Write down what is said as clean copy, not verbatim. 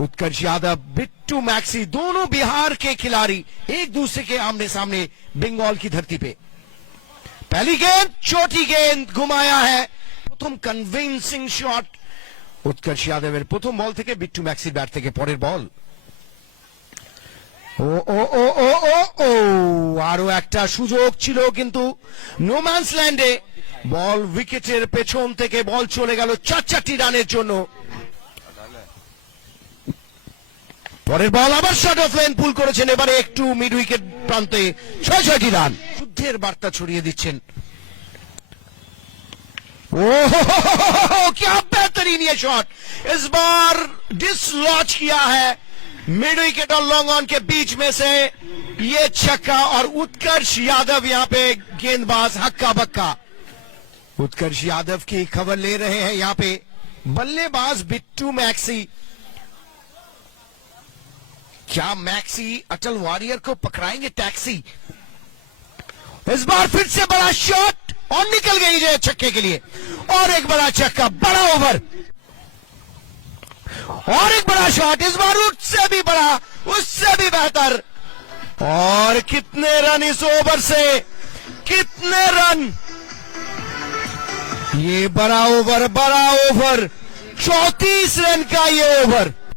उत्कर्ष Yadav, Bittu maxi, दोनों बिहार के खिलाड़ी एक दूसरे के आमने सामने बंगाल की धरती पे। पहली गेंद, छोटी गेंद घुमाया है, प्रथम कन्विंसिंग शॉट उत्कर्ष यादव प्रथम बल থেকে বিট্টু ম্যাক্সি ব্যাট থেকে পরের বল। ও ও ও ও ও ও আরো একটা সুযোগ ছিল কিন্তু নো ম্যানস ল্যান্ডে বল উইকেটের পেছন থেকে বল চলে গেল 4-4টি রানের জন্য। পরের বল আবার শট অফ লেন পুল করেছেন, এবারে একটু মিড উইকেট প্রান্তে 6-6টি রান। যুদ্ধের বার্তা ছড়িয়ে দিচ্ছেন। ओह क्या बेहतरीन ये शॉट, इस बार डिसलॉन्च किया है मिड विकेट और लॉन्ग ऑन के बीच में से ये छक्का, और उत्कर्ष यादव यहां पे गेंदबाज हक्का बक्का। उत्कर्ष यादव की खबर ले रहे हैं यहां पे बल्लेबाज बिट्टू मैक्सी। क्या मैक्सी अटल वॉरियर को पकड़ाएंगे टैक्सी? इस बार फिर से बड़ा शॉट और निकल गई है छक्के के लिए, और एक बड़ा छक्का, बड़ा ओवर और एक बड़ा शॉट, इस बार उससे भी बड़ा, उससे भी बेहतर। और कितने रन इस ओवर से, कितने रन, ये बड़ा ओवर 34 रन का ये ओवर।